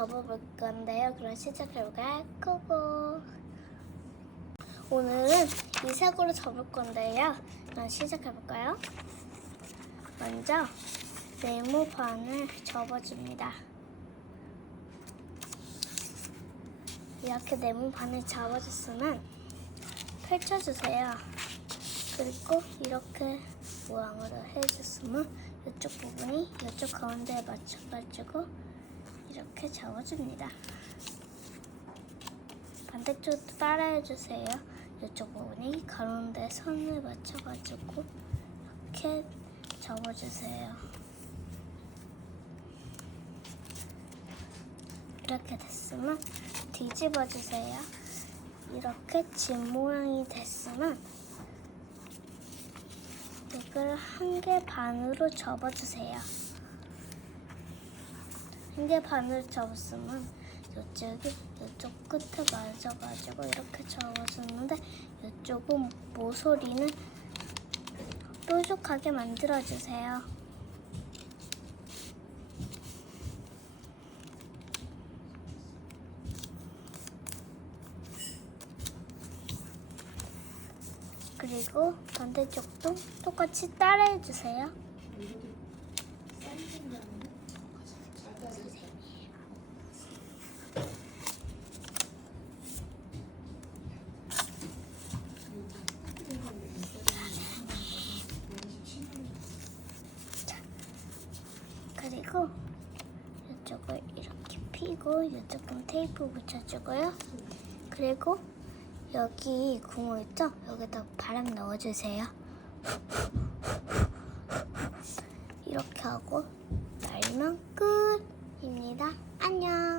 접어볼 건데요. 그럼 시작해볼까요? 고고! 오늘은 이 색으로 접을 건데요. 그럼 시작해볼까요? 먼저 네모반을 접어줍니다. 이렇게 네모반을 접어줬으면 펼쳐주세요. 그리고 이렇게 모양으로 해줬으면 이쪽 부분이 이쪽 가운데에 맞춰가지고 이렇게 접어줍니다. 반대쪽도 따라해주세요. 이쪽 부분이 가운데 선을 맞춰가지고 이렇게 접어주세요. 이렇게 됐으면 뒤집어주세요. 이렇게 집 모양이 됐으면 이걸 1개 반으로 접어주세요. 1개 반으로 접었으면 이쪽이 이쪽 끝에 맞아가지고 이렇게 접어주는데 이쪽은 모서리는 뾰족하게 만들어주세요. 그리고 반대쪽도 똑같이 따라해주세요. 그리고 이쪽을 이렇게 펴고 이쪽은 테이프 붙여주고요. 그리고 여기 구멍 있죠? 여기다 바람 넣어주세요. 이렇게 하고 날면 끝입니다. 안녕.